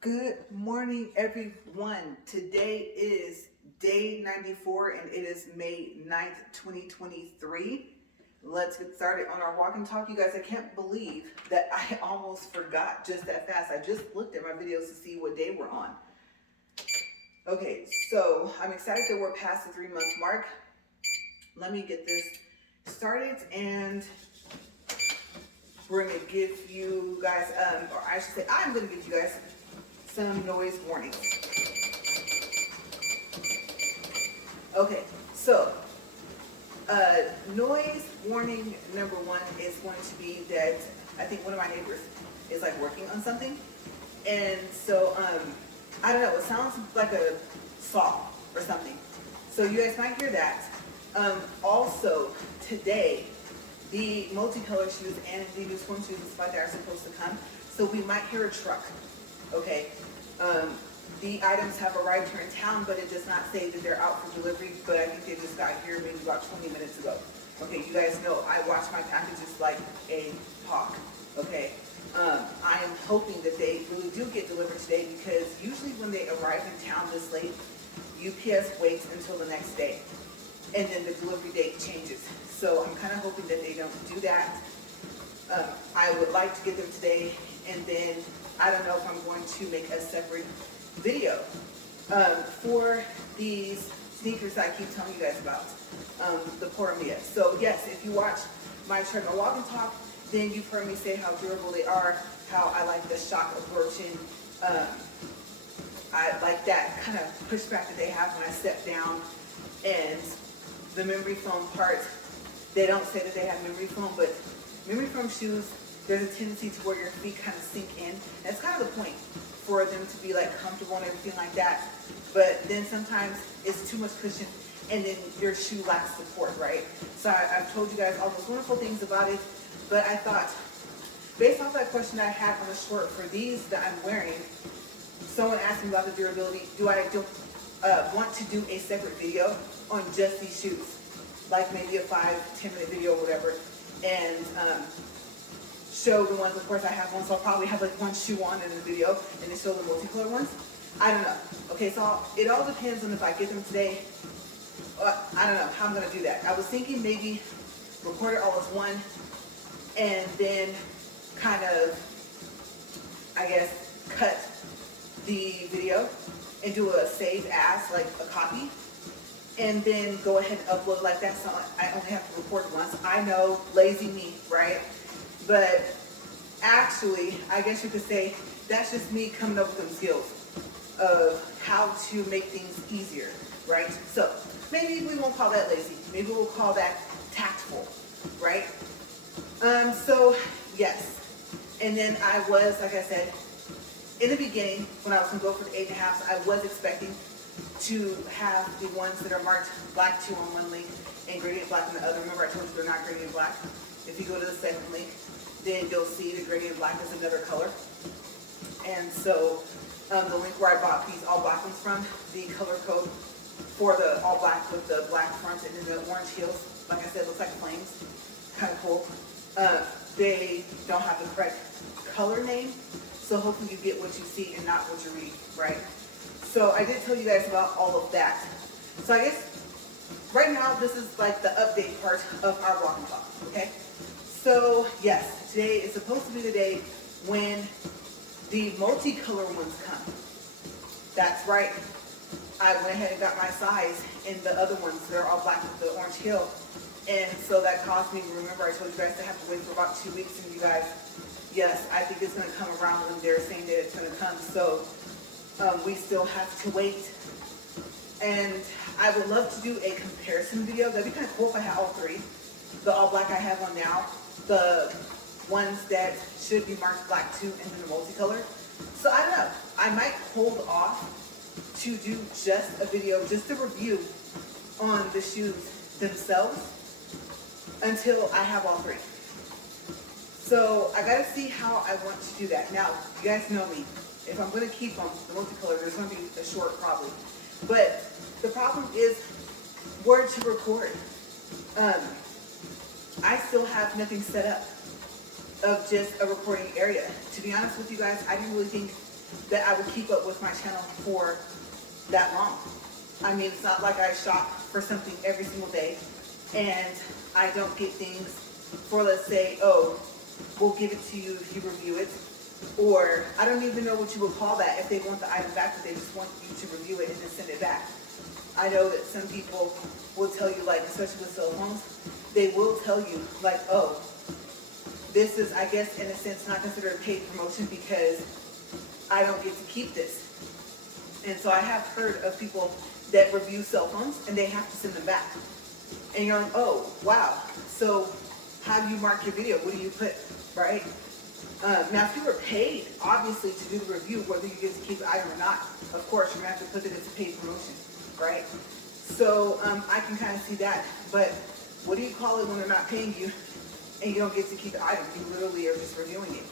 Good morning, everyone. Today is day 94 and it is May 9th, 2023. Let's get started on our walk and talk. You guys, I can't believe that I almost forgot just that fast. I just looked at my videos to see what day we're on. Okay, so I'm excited that we're past the 3-month mark. Let me get this started and we're going to give you guys, or I should say, I'm going to give you guys some noise warnings. Okay, so noise warning number one is going to be that I think one of my neighbors is like working on something, and so I don't know, it sounds like a saw or something, so you guys might hear that. Also today the multicolored shoes and the new swim shoes and stuff like that are supposed to come, so we might hear a truck. Okay, the items have arrived here in town, but it does not say that they're out for delivery, but I think they just got here maybe about 20 minutes ago. Okay, you guys know I watch my packages like a hawk. Okay, I am hoping that they really do get delivered today, because usually when they arrive in town this late, UPS waits until the next day and then the delivery date changes. So I'm kind of hoping that they don't do that. I would like to get them today, and then I don't know if I'm going to make a separate video for these sneakers I keep telling you guys about, the Poor Mia. So yes, if you watch my treadmill walk and talk, then you've heard me say how durable they are, how I like the shock absorption. I like that kind of pushback that they have when I step down, and the memory foam part. They don't say that they have memory foam, but memory foam shoes, there's a tendency to where your feet kind of sink in. That's kind of the point, for them to be like comfortable and everything like that. But then sometimes it's too much cushion and then your shoe lacks support, right? So I've told you guys all those wonderful things about it, but I thought, based off that question I had on the short for these that I'm wearing, someone asked me about the durability. Do I want to do a separate video on just these shoes? Like maybe a 5-10 minute video or whatever, and show the ones. Of course I have one, so I'll probably have like one shoe on in the video and then show the multicolored ones. I don't know. Okay, so it all depends on if I get them today. I don't know how I'm gonna do that. I was thinking maybe record it all as one and then kind of, I guess, cut the video and do a save as, like a copy, and then go ahead and upload like that, so I only have to record once. I know, lazy me, right? But actually, I guess you could say that's just me coming up with some skills of how to make things easier, right? So maybe we won't call that lazy. Maybe we'll call that tactful, right? So yes. And then I was, like I said, in the beginning, when I was gonna go for the 8.5s, I was expecting to have the ones that are marked black 2 on one link and gradient black on the other. Remember I told you they're not gradient black. If you go to the second link, then you'll see the gradient black is another color. And so the link where I bought these all black ones from, the color code for the all black with the black front and then the orange heels, like I said, looks like flames, kind of cool. They don't have the correct color name, so hopefully you get what you see and not what you read, right? So I did tell you guys about all of that. So I guess right now this is like the update part of our walk and talk, okay? So yes, today is supposed to be the day when the multicolor ones come. That's right. I went ahead and got my size in the other ones. They're all black with the orange heel. And so that caused me, remember I told you guys to have to wait for about 2 weeks, and you guys, yes, I think it's gonna come around when they're saying that it's gonna come. So we still have to wait. And I would love to do a comparison video. That'd be kind of cool if I had all three. The all black I have on now, the ones that should be marked black 2, and then the multicolor. So I don't know, I might hold off to do just a video, just a review on the shoes themselves until I have all three. So I gotta see how I want to do that. Now, you guys know me. If I'm gonna keep them, the multicolor, there's gonna be a short probably. But the problem is where to record. I still have nothing set up of just a recording area. To be honest with you guys, I didn't really think that I would keep up with my channel for that long. I mean, it's not like I shop for something every single day and I don't get things for, let's say, oh, we'll give it to you if you review it. Or I don't even know what you would call that if they want the item back, but they just want you to review it and then send it back. I know that some people will tell you, like, especially with cell phones, they will tell you, like, oh, this is, I guess, in a sense, not considered a paid promotion because I don't get to keep this. And so I have heard of people that review cell phones and they have to send them back. And you're like, oh, wow. So how do you mark your video? What do you put, right? Now, if you were paid, obviously, to do the review, whether you get to keep the item or not, of course, you're going to have to put that it's a paid promotion, right? So I can kind of see that. But what do you call it when they're not paying you and you don't get to keep the item? You literally are just reviewing it.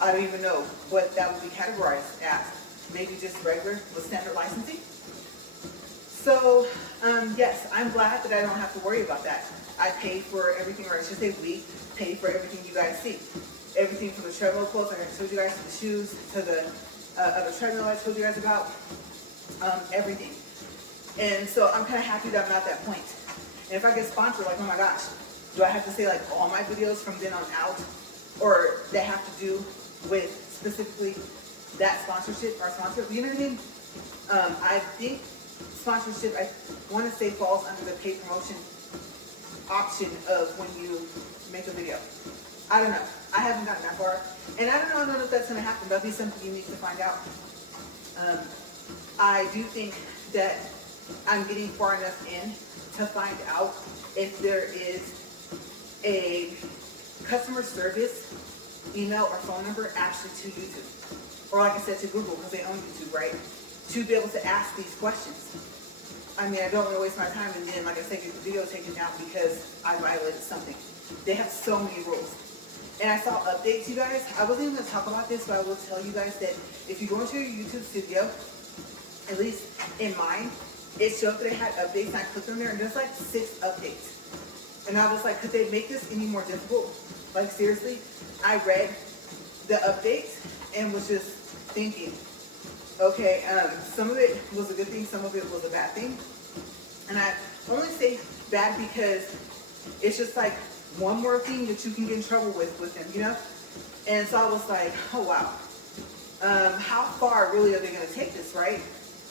I don't even know what that would be categorized as. Maybe just regular with standard licensing. So, yes, I'm glad that I don't have to worry about that. I pay for everything, or I should say we pay for everything you guys see. Everything from the treadmill clothes I showed you guys, to the shoes, to the other treadmill I told you guys about, everything. And so I'm kind of happy that I'm at that point. And if I get sponsored, like, oh my gosh, do I have to say like all my videos from then on out, or they have to do with specifically that sponsorship or sponsor? You know what I mean? I think sponsorship, I want to say, falls under the paid promotion option of when you make a video. I don't know. I haven't gotten that far. And I don't know if that's going to happen. That'll be something you need to find out. I do think that I'm getting far enough in to find out if there is a customer service email or phone number actually to YouTube. Or like I said, to Google, because they own YouTube, right? To be able to ask these questions. I mean, I don't want to waste my time and then, like I said, get the video taken down because I violated something. They have so many rules. And I saw updates, you guys. I wasn't even going to talk about this, but I will tell you guys that if you go into your YouTube studio, at least in mine, it showed that it had updates, and I clicked on there, and there's like 6 updates. And I was like, could they make this any more difficult? Like, seriously? I read the updates and was just thinking, okay, some of it was a good thing, some of it was a bad thing. And I only say bad because it's just like one more thing that you can get in trouble with them, you know? And so I was like, oh wow. How far really are they going to take this, right?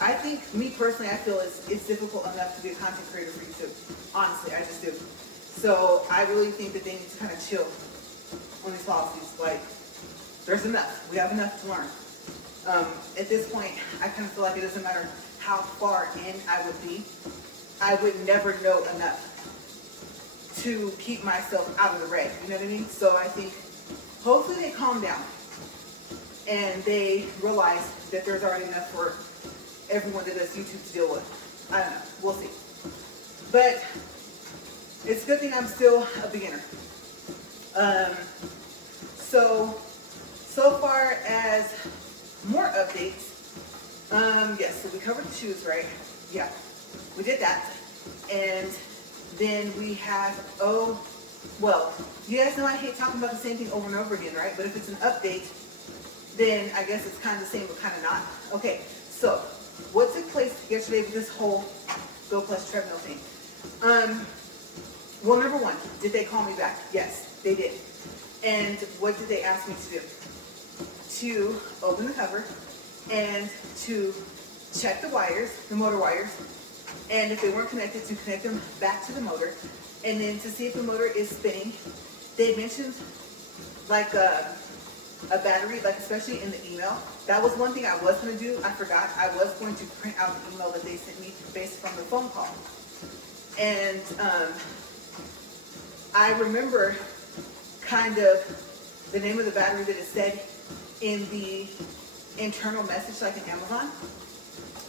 I think, me personally, I feel it's difficult enough to be a content creator for YouTube. Honestly, I just do. So I really think that they need to kind of chill on these policies. Like, there's enough. We have enough to learn. At this point, I kind of feel like it doesn't matter how far in I would be. I would never know enough to keep myself out of the red. You know what I mean? So I think hopefully they calm down and they realize that there's already enough for everyone that does YouTube to deal with. I don't know. We'll see. But it's a good thing I'm still a beginner. So far as more updates, yes, so we covered the shoes, right? Yeah, we did that. And then we have, oh, well, you guys know I hate talking about the same thing over and over again, right? But if it's an update, then I guess it's kind of the same, but kind of not. Okay, so what took place yesterday with this whole Go Plus treadmill thing? Well, number one, did they call me back? Yes, they did. And what did they ask me to do? To open the cover and to check the wires, the motor wires, and if they weren't connected, to connect them back to the motor, and then to see if the motor is spinning. They mentioned like a battery, like especially in the email. That was one thing I was going to do. I forgot. I was going to print out the email that they sent me based from the phone call. And I remember kind of the name of the battery that it said in the internal message, like in Amazon.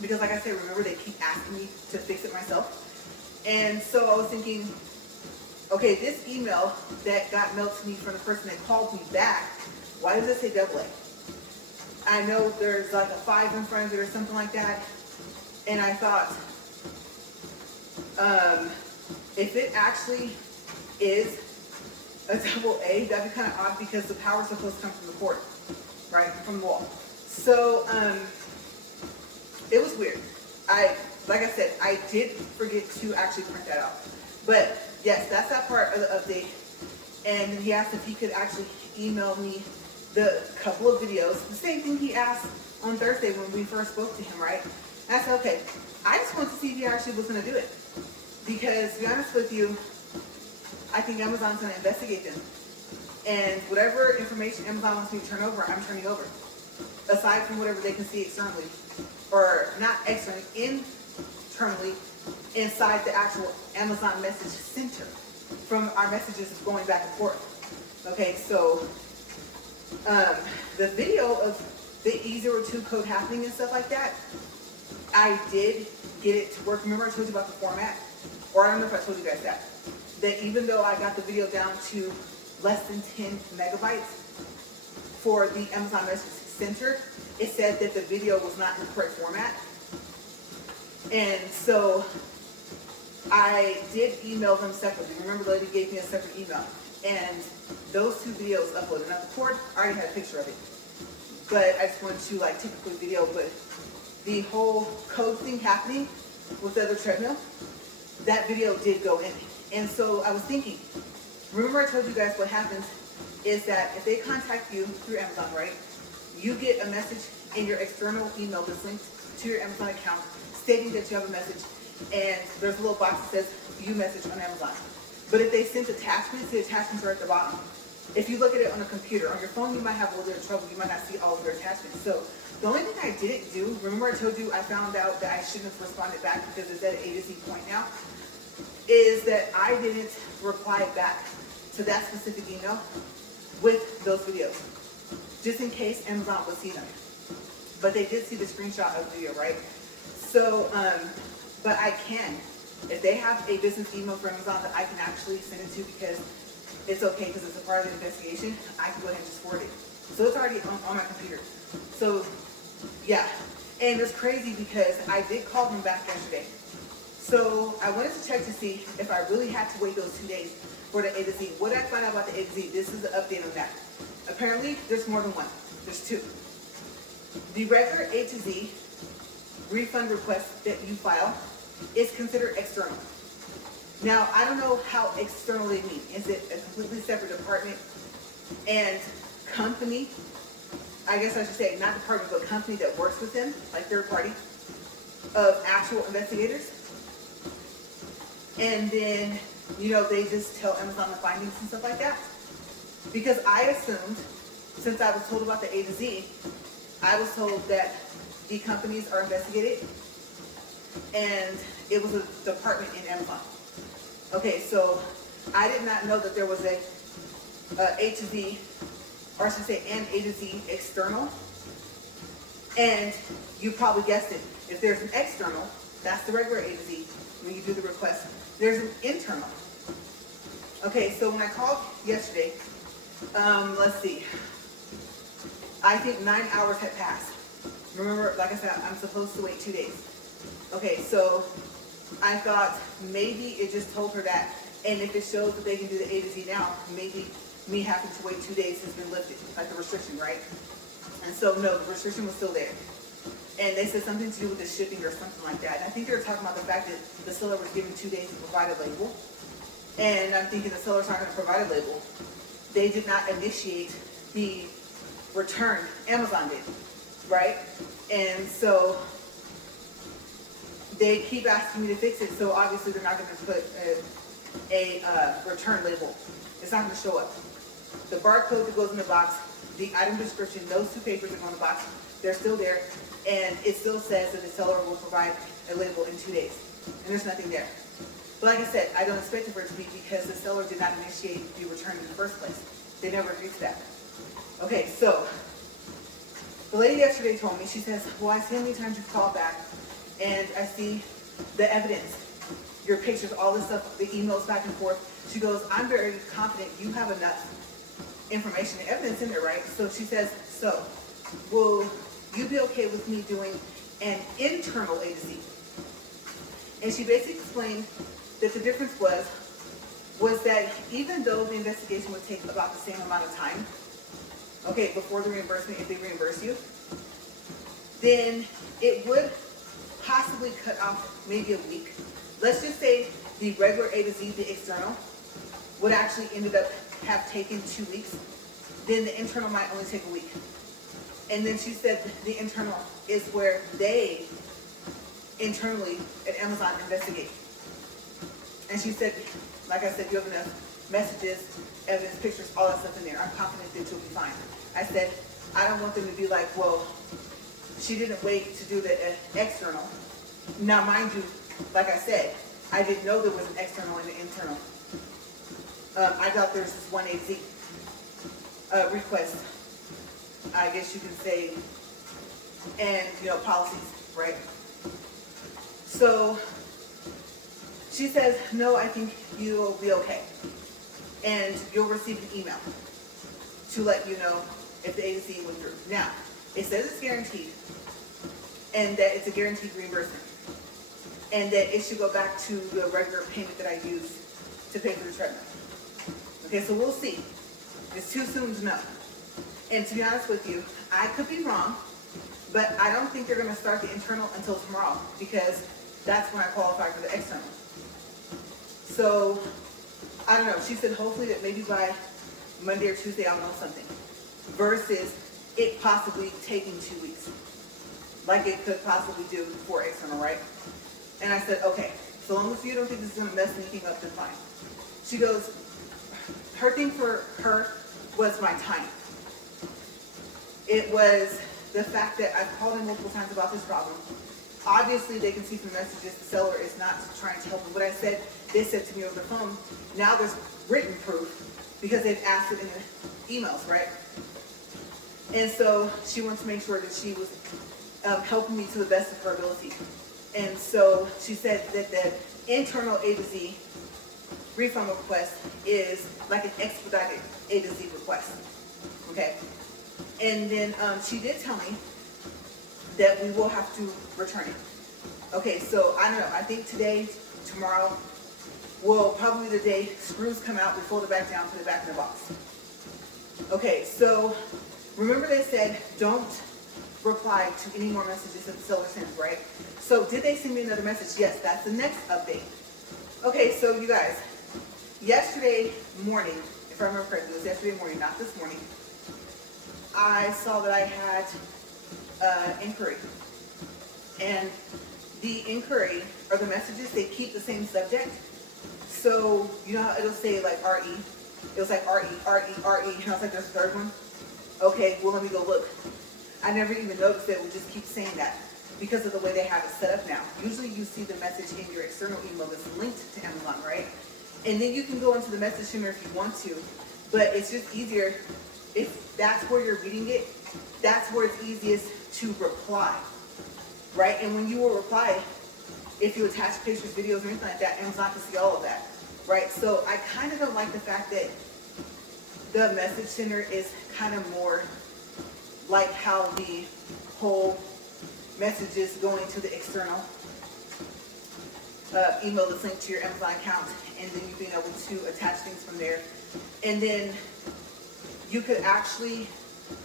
Because like I said, remember, they keep asking me to fix it myself. And so I was thinking, okay, this email that got mailed to me from the person that called me back, why does it say AA? I know there's like a 5 in front of it or something like that. And I thought, if it actually is a AA, that'd be kind of odd because the power's supposed to come from the cord, right? From the wall. So, it was weird. Like I said, I did forget to actually print that out. But yes, that's that part of the update. And he asked if he could actually email me the couple of videos. The same thing he asked on Thursday when we first spoke to him, right? And I said, okay, I just wanted to see if he actually was going to do it. Because to be honest with you, I think Amazon's going to investigate them. And whatever information Amazon wants me to turn over, I'm turning over. Aside from whatever they can see externally. Or not externally, internally, inside the actual Amazon message center. From our messages going back and forth. Okay, so the video of the E02 code happening and stuff like that, I did get it to work. Remember I told you about the format? Or I don't know if I told you guys that. That even though I got the video down to less than 10 megabytes for the Amazon Message Center, it said that the video was not in the correct format. And so I did email them separately. Remember the lady gave me a separate email. And those two videos uploaded. Now the cord, I already had a picture of it. But I just wanted to like take a quick video. But the whole code thing happening with the other treadmill, that video did go in. And so I was thinking, remember I told you guys what happens is that if they contact you through Amazon, right? You get a message in your external email that's linked to your Amazon account stating that you have a message, and there's a little box that says view message on Amazon. But if they send attachments, the attachments are at the bottom. If you look at it on a computer, on your phone, you might have a little bit of trouble. You might not see all of your attachments. So the only thing I didn't do, remember I told you I found out that I shouldn't have responded back because it's at an A to Z point now, is that I didn't reply back to that specific email with those videos, just in case Amazon would see them. But they did see the screenshot of the video, right? So, but I can. If they have a business email for Amazon that I can actually send it to because it's okay because it's a part of the investigation, I can go ahead and just forward it. So it's already on my computer. So, yeah. And it's crazy because I did call them back yesterday. So I wanted to check to see if I really had to wait those 2 days for the A to Z. What did I find out about the A to Z? This is an update on that. Apparently, there's more than one. There's two. The regular A to Z refund request that you file is considered external. Now, I don't know how external they mean. Is it a completely separate department and company? I guess I should say not department, but company that works with them, like third party, of actual investigators. And then, you know, they just tell Amazon the findings and stuff like that. Because I assumed, since I was told about the A to Z, I was told that the companies are investigated and it was a department in Amazon. Okay, so I did not know that there was a to Z, or I should say an A to Z external. And you probably guessed it. If there's an external, that's the regular A to Z when you do the request. There's an internal. Okay, so when I called yesterday, let's see. I think 9 hours had passed. Remember, like I said, I'm supposed to wait 2 days. Okay, so I thought maybe it just told her that. And if it shows that they can do the A to Z now, maybe me having to wait 2 days has been lifted, like the restriction, right? And so no, the restriction was still there. And they said something to do with the shipping or something like that. And I think they were talking about the fact that the seller was given 2 days to provide a label. And I'm thinking the seller's not going to provide a label. They did not initiate the return. Amazon did, right? And so they keep asking me to fix it. So obviously they're not going to put a return label. It's not going to show up. The barcode that goes in the box, the item description, those two papers that go in the box, they're still there. And it still says that the seller will provide a label in 2 days. And there's nothing there. But like I said, I don't expect it for it to be because the seller did not initiate the return in the first place. They never agreed to that. Okay, so the lady yesterday told me, she says, well, I see how many times you've called back and I see the evidence, your pictures, all this stuff, the emails back and forth. She goes, I'm very confident you have enough information and evidence in there, right? So she says, so will you be okay with me doing an internal A to Z? And she basically explained that the difference was that even though the investigation would take about the same amount of time, okay, before the reimbursement, if they reimburse you, then it would possibly cut off maybe a week. Let's just say the regular A to Z, the external, would actually ended up have taken 2 weeks. Then the internal might only take a week. And then she said the internal is where they internally at Amazon investigate. And she said, like I said, you have enough messages, evidence, pictures, all that stuff in there. I'm confident that you'll be fine. I said, I don't want them to be like, well, she didn't wait to do the external. Now, mind you, like I said, I didn't know there was an external and an internal. I thought there's this 180 request, I guess you can say, and, you know, policies, right? So she says, no, I think you'll be okay. And you'll receive an email to let you know if the agency went through. Now, it says it's guaranteed, and that it's a guaranteed reimbursement, and that it should go back to the regular payment that I use to pay for the treadmill. Okay, so we'll see. It's too soon to know. And to be honest with you, I could be wrong, but I don't think they're going to start the internal until tomorrow, because that's when I qualify for the external. So, I don't know. She said hopefully that maybe by Monday or Tuesday I'll know something, versus it possibly taking 2 weeks, like it could possibly do for external, right? And I said, okay, so long as you don't think this is going to mess anything up, then fine. She goes, her thing for her was my time. It was the fact that I've called in multiple times about this problem. Obviously, they can see from messages the seller is not trying to help them. What I said, they said to me over the phone. Now there's written proof because they've asked it in the emails, right? And so she wants to make sure that she was helping me to the best of her ability. And so she said that the internal A to Z refund request is like an expedited A to Z request, okay? And then she did tell me that we will have to return it. Okay, so I don't know. I think today, tomorrow, will probably be the day screws come out, we fold it back down, put it back in the box. Okay, so remember they said don't reply to any more messages that the seller sends, right? So did they send me another message? Yes, that's the next update. Okay, so you guys, yesterday morning, if I remember correctly, it was yesterday morning, not this morning, I saw that I had inquiry. And the inquiry, or the messages, they keep the same subject. So, you know how it'll say like RE? It was like RE, RE, RE, and I was like, there's a third one? Okay, well, let me go look. I never even noticed that it would just keep saying that because of the way they have it set up now. Usually you see the message in your external email that's linked to Amazon, right? And then you can go into the message center if you want to, but it's just easier if that's where you're reading it, that's where it's easiest to reply, right? And when you will reply, if you attach pictures, videos, or anything like that, Amazon can see all of that, right? So I kind of don't like the fact that the message center is kind of more like how the whole messages going to the external email that's linked to your Amazon account, and then you being able to attach things from there. And then you could actually,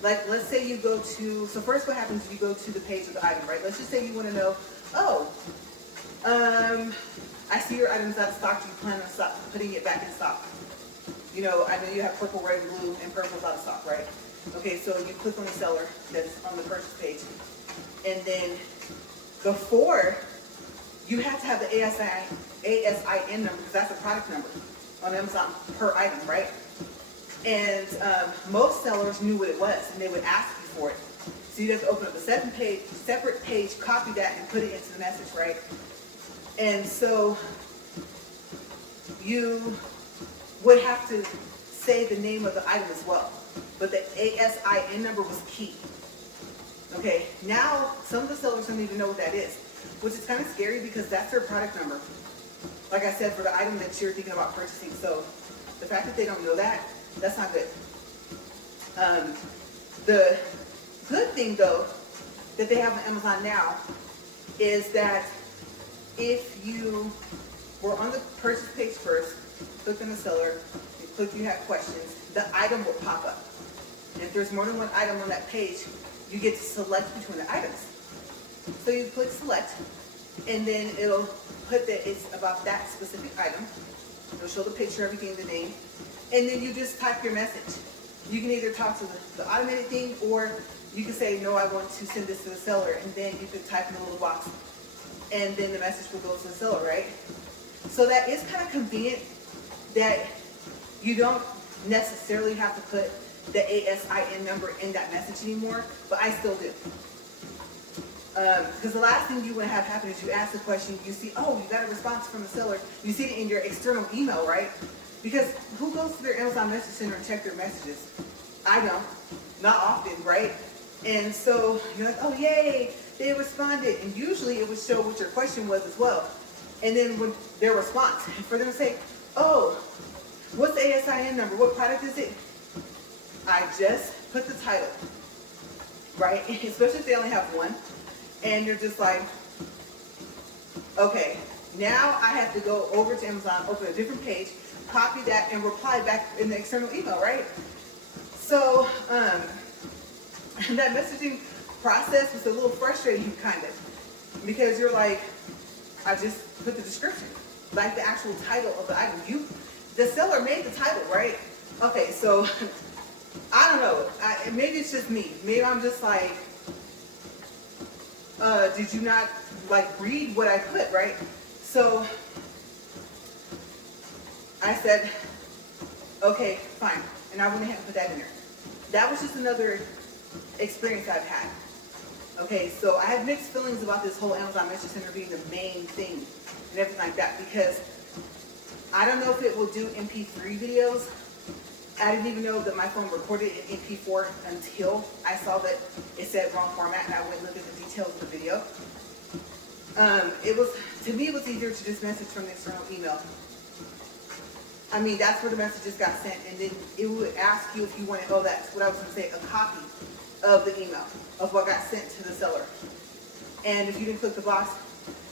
like, let's say you go to, so first what happens is you go to the page of the item, right? Let's just say you want to know, I see your item's out of stock. Do you plan on putting it back in stock? You know, I know you have purple, red, blue, and purple's out of stock, right? Okay, so you click on the seller that's on the purchase page. And then before, you have to have the ASIN number, because that's a product number on Amazon per item, right? And most sellers knew what it was, and they would ask you for it. So you have to open up a separate page, copy that, and put it into the message, right? And so you would have to say the name of the item as well. But the ASIN number was key. Okay, now some of the sellers don't even know what that is, which is kind of scary because that's their product number. Like I said, for the item that you're thinking about purchasing. So the fact that they don't know that, that's not good. The good thing, though, that they have on Amazon now is that if you were on the purchase page first, click on the seller, you click you have questions, the item will pop up. And if there's more than one item on that page, you get to select between the items. So you click select, and then it'll put that it's about that specific item. It'll show the picture, everything, the name, and then you just type your message. You can either talk to the automated thing, or you can say, no, I want to send this to the seller, and then you can type in the little box, and then the message will go to the seller, right? So that is kind of convenient that you don't necessarily have to put the ASIN number in that message anymore, but I still do. Because the last thing you want to have happen is you ask the question, you see, oh, you got a response from the seller, you see it in your external email, right? Because who goes to their Amazon Message Center and check their messages? I don't, not often, right? And so you're like, oh, yay, they responded. And usually it would show what your question was as well. And then when their response, and for them to say, oh, what's the ASIN number? What product is it? I just put the title, right? Especially if they only have one. And you're just like, okay, now I have to go over to Amazon, open a different page, copy that, and reply back in the external email, right? So that messaging process was a little frustrating, kind of, because you're like, I just put the description, like the actual title of the item. The seller made the title, right? Okay, so I don't know. Maybe it's just me. Maybe I'm just like, did you not like read what I put, right? So I said, okay, fine. And I went ahead and put that in there. That was just another experience I've had. Okay, so I have mixed feelings about this whole Amazon Message Center being the main thing and everything like that, because I don't know if it will do MP3 videos. I didn't even know that my phone recorded in MP4 until I saw that it said wrong format, and I went and looked at the details of the video. To me, it was easier to just message from the external email. I mean, that's where the messages got sent, and then it would ask you if you wanted, oh, that's what I was going to say, a copy of the email, of what got sent to the seller. And if you didn't click the box,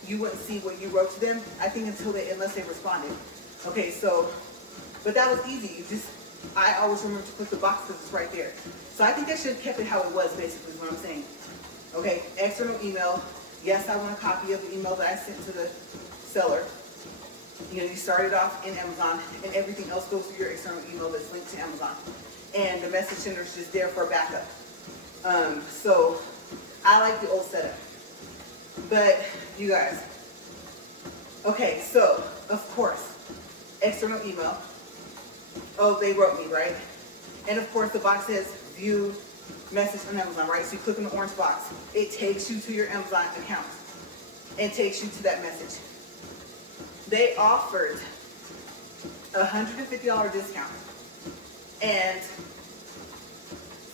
you wouldn't see what you wrote to them, I think, unless they responded. Okay, so, but that was easy. I always remember to click the box because it's right there. So I think they should have kept it how it was, basically, is what I'm saying. Okay, external email. Yes, I want a copy of the email that I sent to the seller. You know, you start it off in Amazon, and everything else goes through your external email that's linked to Amazon. And the message center is just there for backup. So I like the old setup. But you guys, okay, so of course, external email. Oh, they wrote me, right? And of course, the box says view message on Amazon, right? So you click on the orange box. It takes you to your Amazon account and takes you to that message. They offered a $150 discount. And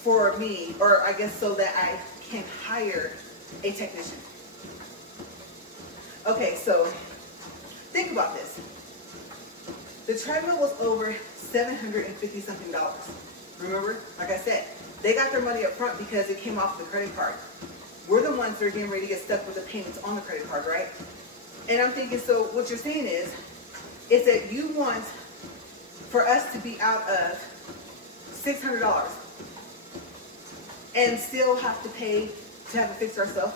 for me, or I guess so that I can hire a technician. Okay, so think about this. The treadmill was over $750 something. Remember, like I said, they got their money up front because it came off the credit card. We're the ones that are getting ready to get stuck with the payments on the credit card, right? And I'm thinking, so what you're saying is that you want for us to be out of $600 and still have to pay to have it fixed ourselves?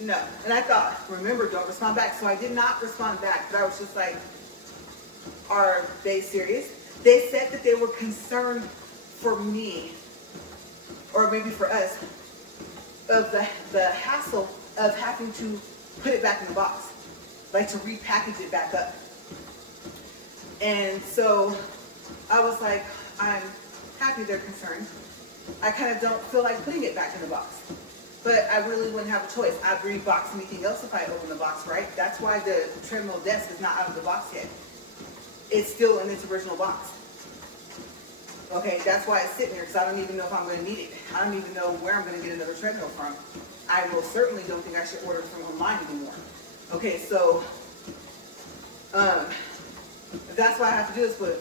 No. And I thought, remember, don't respond back. So I did not respond back, but I was just like, are they serious? They said that they were concerned for me, or maybe for us, of the hassle of having to put it back in the box, like to repackage it back up. And so I was like, I'm happy they're concerned. I kind of don't feel like putting it back in the box. But I really wouldn't have a choice. I'd rebox anything else if I open the box, right? That's why the treadmill desk is not out of the box yet. It's still in its original box. Okay, that's why it's sitting there, because I don't even know if I'm going to need it. I don't even know where I'm going to get another treadmill from. I most certainly don't think I should order from online anymore. Okay, so that's why I have to do this, but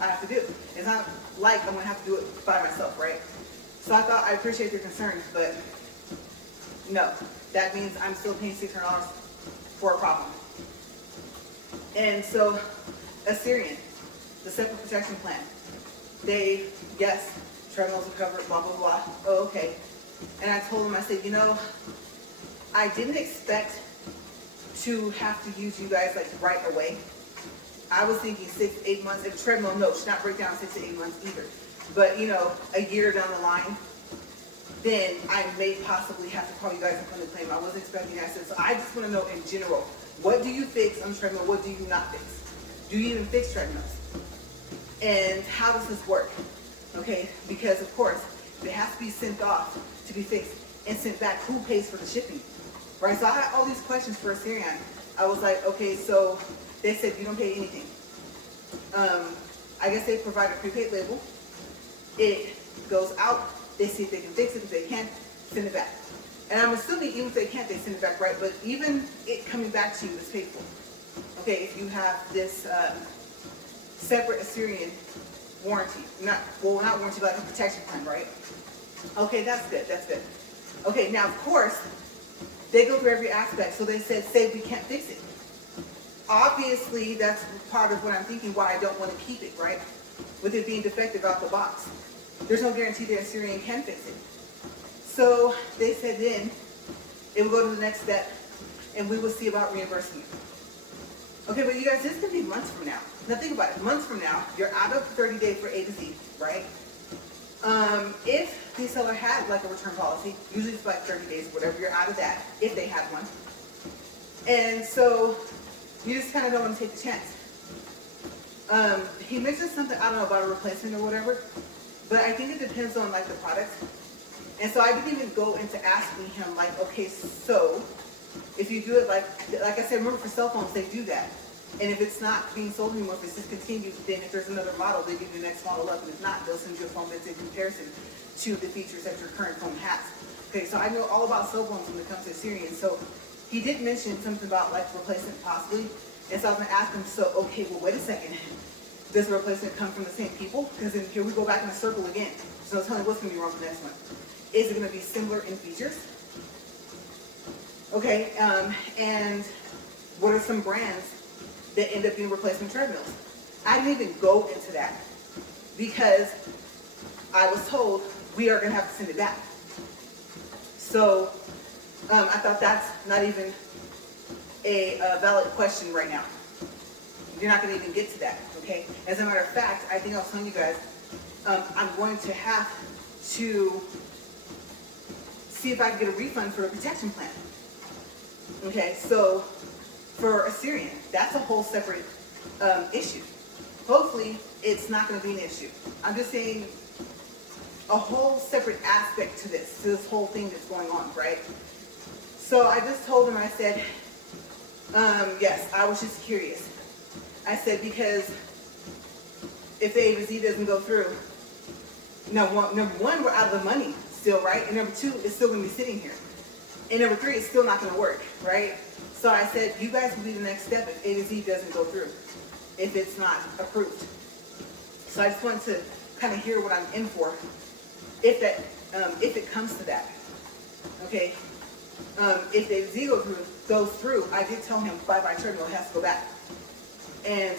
I have to do it. It's not like I'm going to have to do it by myself, right? So I thought, I appreciate your concern, but no, that means I'm still paying $600 for a problem. And so Assyrian, the separate protection plan. Yes, treadmills are covered, blah, blah, blah. Oh, okay. And I told him, I said, you know, I didn't expect to have to use you guys like right away. I was thinking 6 to 8 months. If a treadmill, no, should not break down 6 to 8 months either. But you know, a year down the line, then I may possibly have to call you guys and put a claim. I wasn't expecting that. So I just want to know in general, what do you fix on the treadmill? What do you not fix? Do you even fix treadmills? And how does this work? Okay, because of course, it has to be sent off to be fixed and sent back. Who pays for the shipping? Right, so I had all these questions for Assyrian. I was like, okay, so they said you don't pay anything. I guess they provide a prepaid label. It goes out. They see if they can fix it. If they can't, send it back. And I'm assuming even if they can't, they send it back, right? But even it coming back to you is paid for. Okay, if you have this separate Assyrian warranty, not warranty, but like a protection plan, right? Okay, that's good. That's good. Okay, now of course they go through every aspect. So they said, say we can't fix it. Obviously, that's part of what I'm thinking why I don't want to keep it, right? With it being defective out the box. There's no guarantee that Assyrian can fix it. So they said then it will go to the next step and we will see about reimbursing you. Okay, but you guys, this could be months from now. Now think about it. Months from now, you're out of 30 days for A to Z, right? If the seller had like a return policy, usually it's like 30 days, whatever, you're out of that, if they had one. And so you just kind of don't want to take the chance. He mentioned something, I don't know, about a replacement or whatever, but I think it depends on like the product. And so I didn't even go into asking him like, okay, so if you do it like I said, remember for cell phones, they do that. And if it's not being sold anymore, if it's discontinued, then if there's another model, they give you the next model up. And if not, they'll send you a phone that's in comparison to the features that your current phone has. Okay, so I know all about cell phones when it comes to Assyrian. So he did mention something about like replacement possibly. And so I was going to ask him, so, okay, well, wait a second. Does the replacement come from the same people? Because then here we go back in a circle again. So tell me what's going to be wrong with the next one. Is it going to be similar in features? Okay, and what are some brands that end up being replacement treadmills? I didn't even go into that because I was told we are going to have to send it back. So I thought that's not even a valid question right now. You're not going to even get to that, okay? As a matter of fact, I think I was telling you guys, I'm going to have to see if I can get a refund for a protection plan. Okay, so for Assyrian, that's a whole separate issue. Hopefully, it's not going to be an issue. I'm just saying a whole separate aspect to this whole thing that's going on, right? So I just told him, I said, yes, I was just curious. I said, because if the A to Z doesn't go through, number one, we're out of the money still, right? And number two, it's still going to be sitting here. And number three, it's still not going to work, right? So I said, you guys will be the next step if A to Z doesn't go through, if it's not approved. So I just wanted to kind of hear what I'm in for, if it comes to that, okay? If the A to Z goes through, I did tell him bye-bye treadmill, it has to go back. And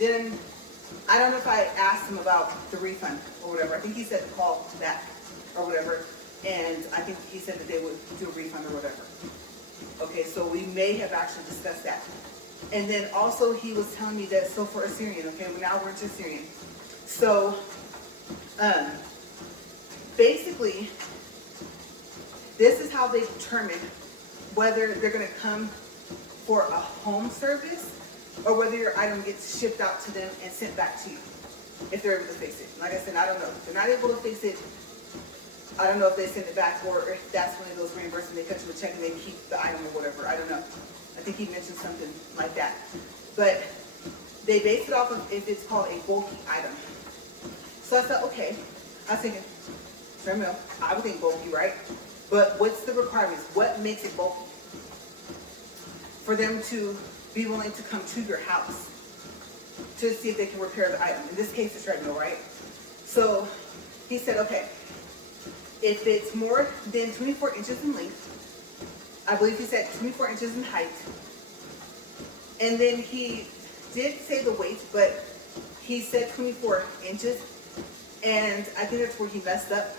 then, I don't know if I asked him about the refund or whatever. I think he said to call back or whatever. And I think he said that they would do a refund or whatever. Okay, so we may have actually discussed that. And then also he was telling me that, so for Assyrian, okay, now we're into Assyrian. So, basically, this is how they determine whether they're going to come for a home service or whether your item gets shipped out to them and sent back to you, if they're able to fix it. Like I said, I don't know. If they're not able to fix it, I don't know if they send it back or if that's when it goes reimbursement, they cut you a check and they keep the item or whatever. I don't know. I think he mentioned something like that. But they base it off of if it's called a bulky item. So I thought, okay. I was thinking, treadmill, I would think bulky, right? But what's the requirements? What makes it bulky? For them to be willing to come to your house to see if they can repair the item. In this case, the treadmill, right? So he said, okay, if it's more than 24 inches in length, I believe he said 24 inches in height, and then he did say the weight, but he said 24 inches, and I think that's where he messed up.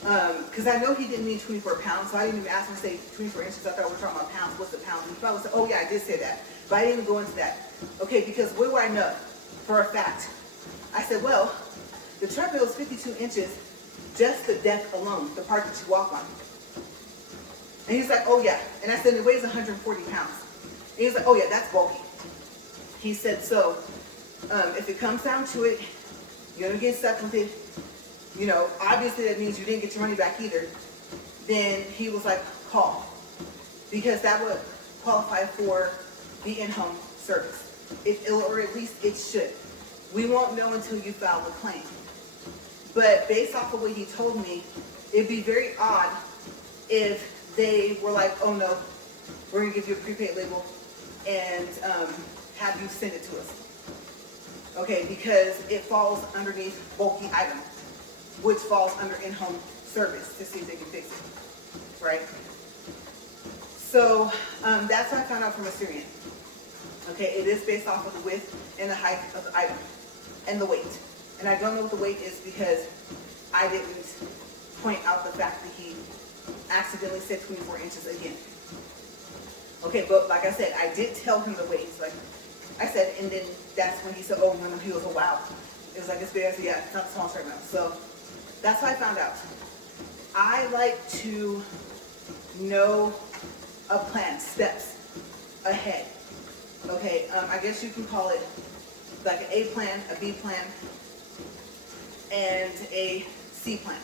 Because I know he didn't mean 24 pounds, so I didn't even ask him to say 24 inches. I thought we were talking about pounds. What's the pound? He probably said, oh yeah, I did say that. But I didn't even go into that. Okay, because what do I know for a fact? I said, well, the treadmill is 52 inches, just the deck alone, the part that you walk on. And he's like, oh yeah. And I said, it weighs 140 pounds. And he's like, oh yeah, that's bulky. He said, so if it comes down to it, you're gonna get stuck with it. You know, obviously that means you didn't get your money back either. Then he was like, call. Because that would qualify for the in-home service. Or at least it should. We won't know until you file the claim. But based off of what he told me, it'd be very odd if they were like, oh no, we're gonna give you a prepaid label and have you send it to us. Okay, because it falls underneath bulky item, which falls under in-home service to see if they can fix it, right? So that's what I found out from Assyrian. Okay, it is based off of the width and the height of the item and the weight. And I don't know what the weight is because I didn't point out the fact that he accidentally said 24 inches again. Okay, but like I said, I did tell him the weight. Like I said, and then that's when he said, oh, no, he was, oh, wow. It was like, it's big. I said, yeah, it's not the smallest right now. So that's how I found out. I like to know a plan, steps ahead. Okay, I guess you can call it like an A plan, a B plan, and a C plan.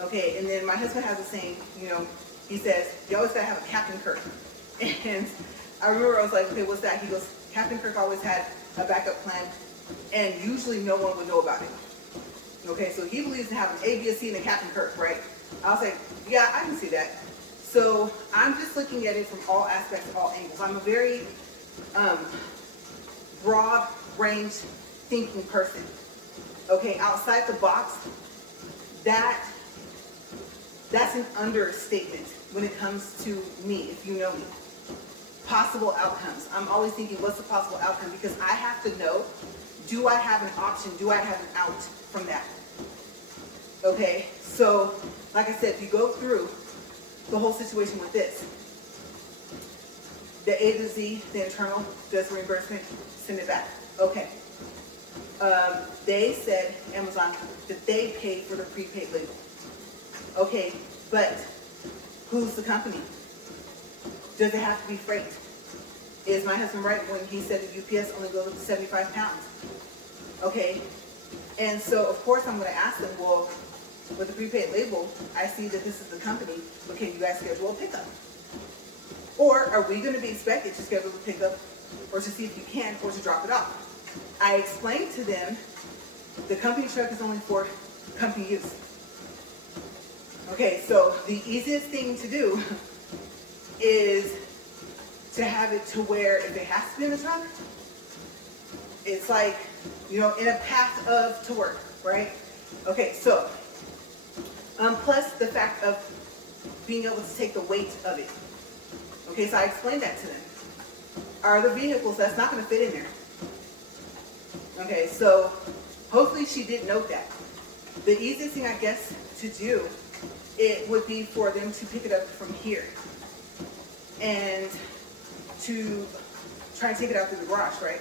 Okay, and then my husband has a saying, you know, he says, you always gotta have a Captain Kirk. And I remember I was like, okay, what's that? He goes, Captain Kirk always had a backup plan, and usually no one would know about it. Okay, so he believes in having A, B, C, and a Captain Kirk, right? I was like, yeah, I can see that. So I'm just looking at it from all aspects, all angles. I'm a very broad range thinking person. Okay, outside the box, that's an understatement when it comes to me, if you know me. Possible outcomes. I'm always thinking, what's the possible outcome? Because I have to know, do I have an option? Do I have an out from that? Okay, so like I said, if you go through the whole situation with this, the A to Z, the internal, does reimbursement, send it back. Okay. They said, Amazon, that they paid for the prepaid label. Okay, but who's the company? Does it have to be freight? Is my husband right when he said that UPS only goes up to 75 pounds? Okay, and so of course I'm going to ask them, well, with the prepaid label, I see that this is the company, but can you guys schedule a pickup? Or are we going to be expected to schedule a pickup, or to see if you can, or to drop it off? I explained to them, the company truck is only for company use. Okay, so the easiest thing to do is to have it to where if it has to be in the trunk, it's like, you know, in a path of to work, right? Okay, so plus the fact of being able to take the weight of it. Okay, so I explained that to them. Are there vehicles that's not going to fit in there? Okay, so hopefully she did note that. The easiest thing I guess to do, it would be for them to pick it up from here and to try and take it out through the garage, right?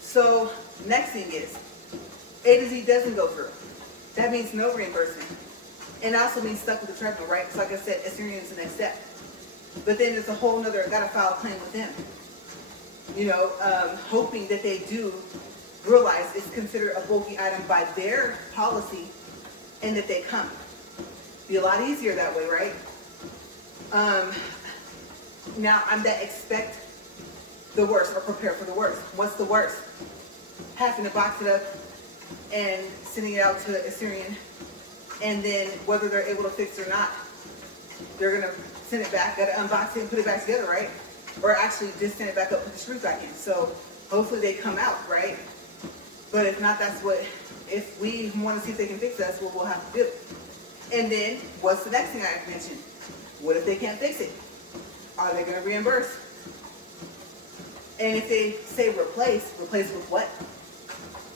So next thing is, A to Z doesn't go through. That means no reimbursement. And also means stuck with the treadmill, right? So like I said, Assyrian is the next step. But then there's a whole nother, gotta file a claim with them. You know, hoping that they do realize it's considered a bulky item by their policy and that they come. Be a lot easier that way, right? Now, I'm that expect the worst or prepare for the worst. What's the worst? Having to box it up and sending it out to Assyrian, and then whether they're able to fix it or not, they're gonna send it back, gotta unbox it and put it back together, right? Or actually just send it back up, put the screws back in. So hopefully they come out, right? But if not, that's what, if we want to see if they can fix it, that's what we'll have to do. And then what's the next thing I mentioned? What if they can't fix it? Are they going to reimburse? And if they say replace with what?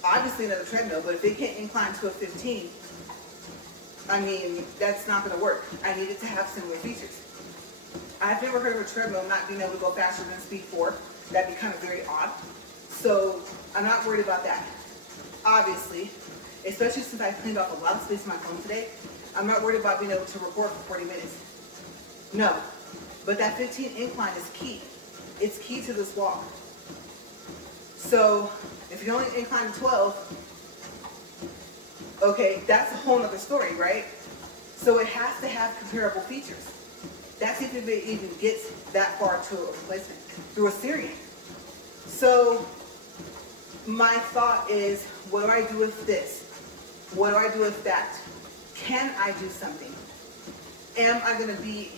Obviously another treadmill, but if they can't incline to a 15, I mean, that's not going to work. I need it to have similar features. I've never heard of a treadmill not being able to go faster than speed 4. That'd be kind of very odd. So I'm not worried about that. Obviously, especially since I cleaned off a lot of space on my phone today, I'm not worried about being able to record for 40 minutes. No, but that 15 incline is key. It's key to this walk. So if you only incline to 12, okay, that's a whole other story, right? So it has to have comparable features. That's if it even gets that far to a replacement through a Syrian. So my thought is, what do I do with this? What do I do with that? Can I do something? Am I going to be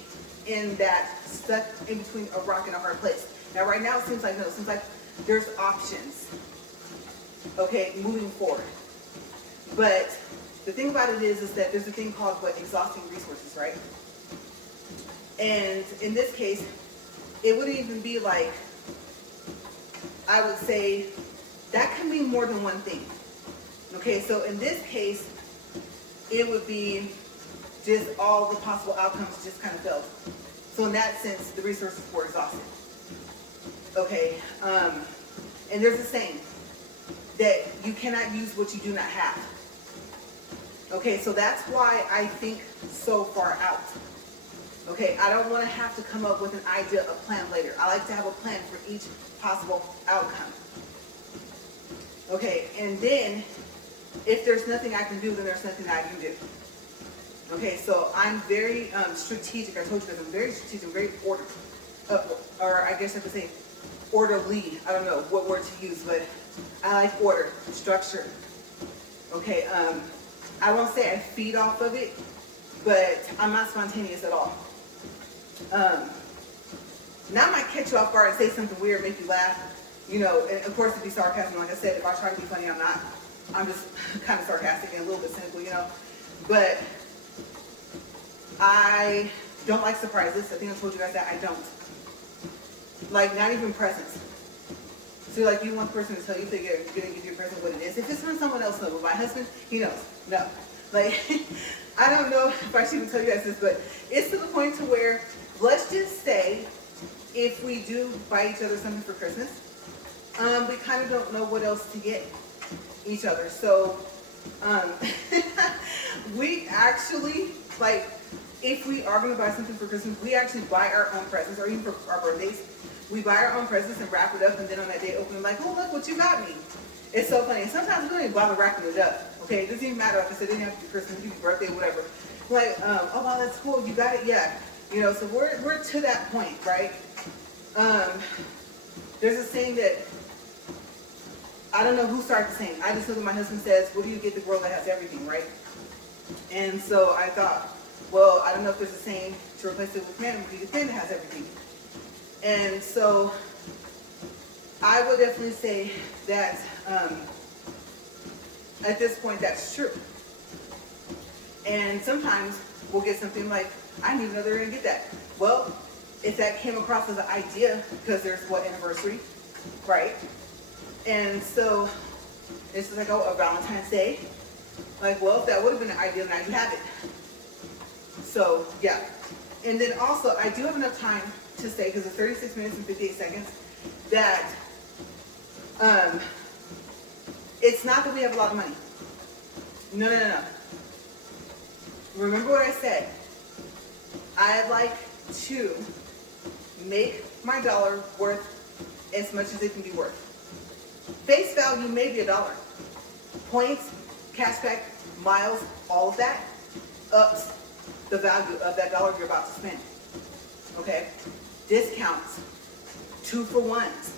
in that stuck in between a rock and a hard place? Now right now it seems like no, it seems like there's options, okay, moving forward. But the thing about it is that there's a thing called exhausting resources, right? And in this case, it wouldn't even be like, I would say, that can mean more than one thing. Okay, so in this case, it would be just all the possible outcomes just kind of failed. So in that sense, the resources were exhausted. Okay, and there's a saying that you cannot use what you do not have. Okay, so that's why I think so far out. Okay, I don't want to have to come up with an idea, a plan later. I like to have a plan for each possible outcome. Okay, and then if there's nothing I can do, then there's nothing I can do. Okay, so I'm very strategic. I told you that I'm very strategic, very ordered. Or I guess I could say orderly. I don't know what word to use, but I like order, structure. Okay, I won't say I feed off of it, but I'm not spontaneous at all. Now I might catch you off guard and say something weird, make you laugh, you know, and of course it'd be sarcasm. Like I said, if I try to be funny, I'm not. I'm just kind of sarcastic and a little bit cynical, you know. But I don't like surprises. I think I told you guys that I don't. Like, not even presents. So like, you want the person to tell you if they're gonna give you a present, what it is. If it's from someone else, no. But my husband, he knows. No. Like, I don't know if I should even tell you guys this, but it's to the point to where, let's just say, if we do buy each other something for Christmas, we kind of don't know what else to get each other. So we actually, like, if we are going to buy something for Christmas, we actually buy our own presents, or even for our birthdays. We buy our own presents and wrap it up, and then on that day open it like, oh, look what you got me. It's so funny. And sometimes we don't even bother wrapping it up. Okay, it doesn't even matter. Like I said, it didn't have to be Christmas, it could be birthday, whatever. Like, oh wow, that's cool. You got it, yeah. You know, so we're to that point, right? There's a saying that I don't know who started the saying. I just know that my husband says, "What do you get the girl that has everything?" Right? And so I thought, well, I don't know if there's a saying to replace it with man. What do you get the man that has everything? And so I would definitely say that at this point that's true. And sometimes we'll get something like, I didn't even know they were going to get that. Well, if that came across as an idea, because there's what, anniversary, right? And so it's just like, oh, a Valentine's Day. Like, well, if that would have been an idea, now you have it. So, yeah. And then also, I do have enough time to say, because it's 36 minutes and 58 seconds, that it's not that we have a lot of money. No, no, no, no. Remember what I said. I like to make my dollar worth as much as it can be worth. Face value may be $1. Points, cashback, miles, all of that ups the value of that dollar you're about to spend. Okay? Discounts, 2-for-1s.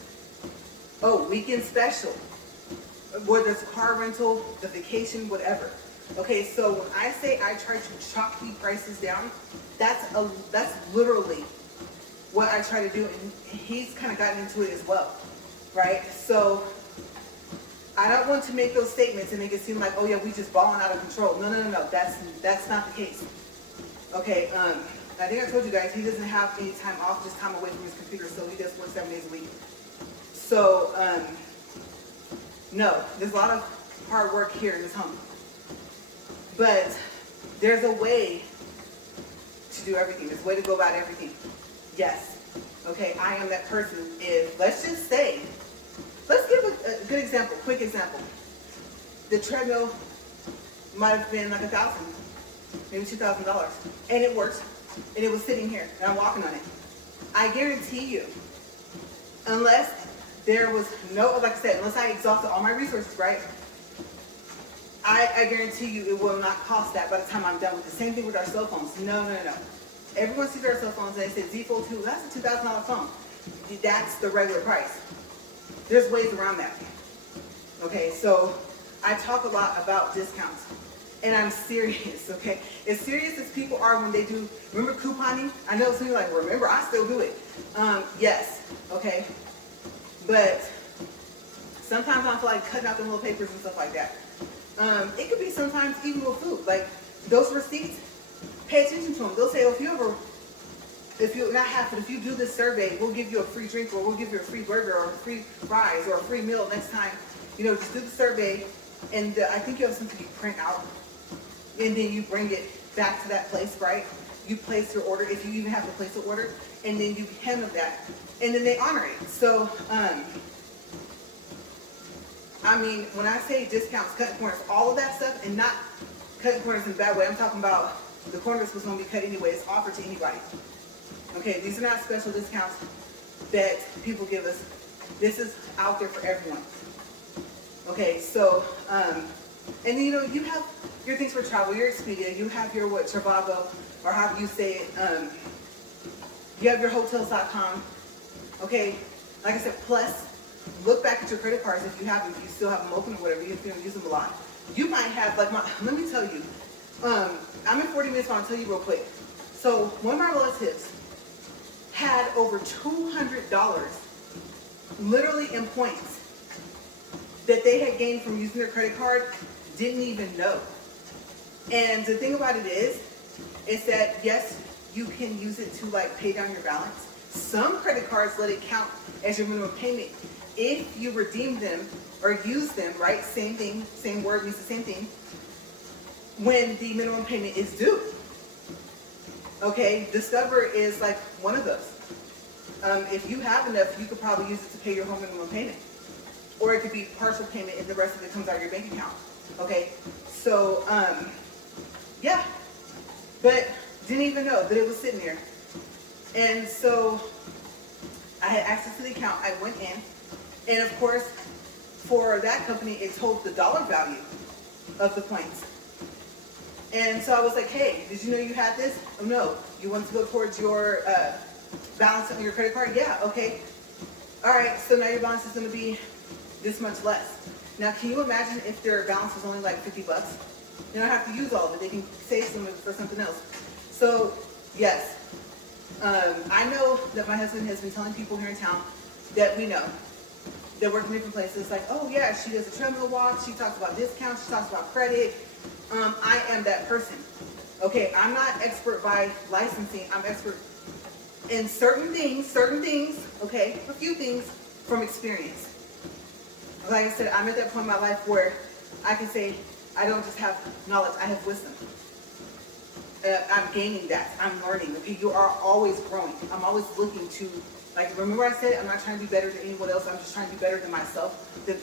Oh, weekend special. Whether it's car rental, the vacation, whatever. Okay, so when I say I try to chalk the prices down, that's literally what I try to do, and he's kind of gotten into it as well, right? So I don't want to make those statements and make it seem like, oh yeah, we just balling out of control. No, no, no, no, that's not the case. Okay, I think I told you guys, he doesn't have any time off, just time away from his computer, so he does work 7 days a week. So, no, there's a lot of hard work here in this home. But There's a way to do everything. There's a way to go about everything. Yes. Okay, I am that person. If, let's just say, let's give a good example, quick example. The treadmill might have been like $1,000, maybe $2,000, and it works, and it was sitting here, and I'm walking on it. I guarantee you, unless there was no, like I said, unless I exhausted all my resources, right? I guarantee you it will not cost that by the time I'm done with the same thing with our cell phones. No. Everyone sees our cell phones and they say Z Fold 2, that's a $2,000 phone. That's the regular price. There's ways around that. Okay, so I talk a lot about discounts. And I'm serious, okay? As serious as people are when they do, remember couponing? I know some people are like, remember, I still do it. Yes, okay? But sometimes I feel like cutting out the little papers and stuff like that. It could be sometimes even with food. Like those receipts, pay attention to them. They'll say, if you do this survey, we'll give you a free drink, or we'll give you a free burger, or free fries, or a free meal next time. You know, just do the survey, and I think you have something you print out, and then you bring it back to that place, right? You place your order, if you even have to place an order, and then you hand them that, and then they honor it. So, I mean, when I say discounts, cutting corners, all of that stuff, and not cutting corners in a bad way, I'm talking about the corners was going to be cut anyway. It's offered to anybody. Okay, these are not special discounts that people give us. This is out there for everyone. Okay, so, and then, you know, you have your things for travel, your Expedia, you have your Trivago, or however you say it, you have your hotels.com. Okay, like I said, plus, look back at your credit cards if you still have them open or whatever, if you don't use them a lot. You might have, like, let me tell you, I'm in 40 minutes, so I'll tell you real quick. So one of my relatives had over $200 literally in points that they had gained from using their credit card, didn't even know. And the thing about it is that yes, you can use it to like pay down your balance. Some credit cards let it count as your minimum payment if you redeem them or use them, right? Same thing, same word means the same thing, when the minimum payment is due. Okay, Discover is like one of those. If you have enough, you could probably use it to pay your home minimum payment. Or it could be partial payment and the rest of it comes out of your bank account. Okay, so, yeah, but didn't even know that it was sitting there. And so I had access to the account. I went in, and of course, for that company, it told the dollar value of the points. And so I was like, hey, did you know you had this? Oh, no. You want to go towards your balance on your credit card? Yeah, okay. All right, so now your balance is going to be this much less. Now, can you imagine if their balance was only like $50? They don't have to use all of it. They can save some for something else. So, yes, I know that my husband has been telling people here in town that we know that work in different places, like, oh yeah, she does a treadmill walk, she talks about discounts, she talks about credit. I am that person. Okay, I'm not expert by licensing. I'm expert in certain things, okay, a few things from experience. Like I said, I'm at that point in my life where I can say, I don't just have knowledge, I have wisdom. I'm gaining that, I'm learning. Okay, you are always growing. I'm always looking to, like, remember I said, I'm not trying to be better than anyone else, I'm just trying to be better than myself,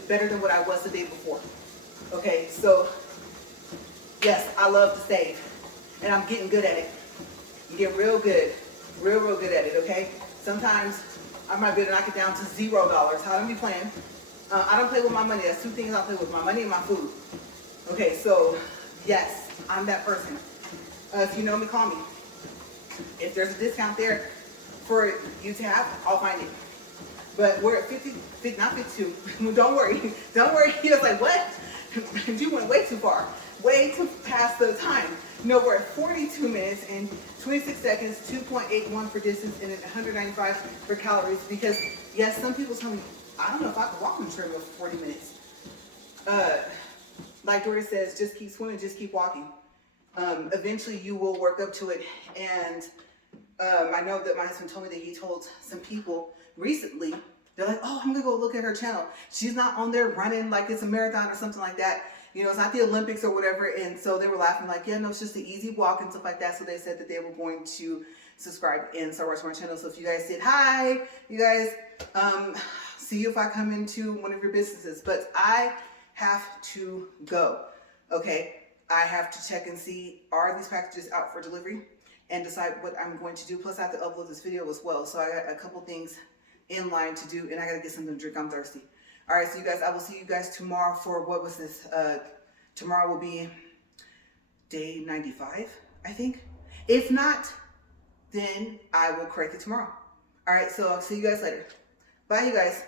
better than what I was the day before. Okay, so, yes, I love to save, and I'm getting good at it. I'm getting real good at it, okay? Sometimes I might be able to knock it down to $0. How do I be playing? I don't play with my money. That's two things I play with, my money and my food. Okay, so, yes, I'm that person. If you know me, call me. If there's a discount there for you to have, I'll find it. But we're at 50, not 52. Don't worry. He was like, what? You went way too far. Way too past the time. No, we're at 42 minutes and 26 seconds, 2.81 for distance, and 195 for calories. Because, yes, some people tell me, I don't know if I could walk on the treadmill for 40 minutes. Like Dory says, just keep swimming, just keep walking. Eventually you will work up to it. And I know that my husband told me that he told some people recently, they're like, oh, I'm gonna go look at her channel. She's not on there running like it's a marathon or something like that. you know, it's not the Olympics or whatever. And so they were laughing like, yeah, no, it's just an easy walk and stuff like that. So they said that they were going to subscribe and start watching my channel. So if you guys said hi, you guys, see you if I come into one of your businesses. But I have to go. Okay, I have to check and see, are these packages out for delivery, and decide what I'm going to do. Plus I have to upload this video as well. So I got a couple things in line to do, and I gotta get something to drink. I'm thirsty. All right, so you guys, I will see you guys tomorrow for, what was this? Tomorrow will be day 95, I think. If not, then I will correct it tomorrow. All right, so I'll see you guys later. Bye, you guys.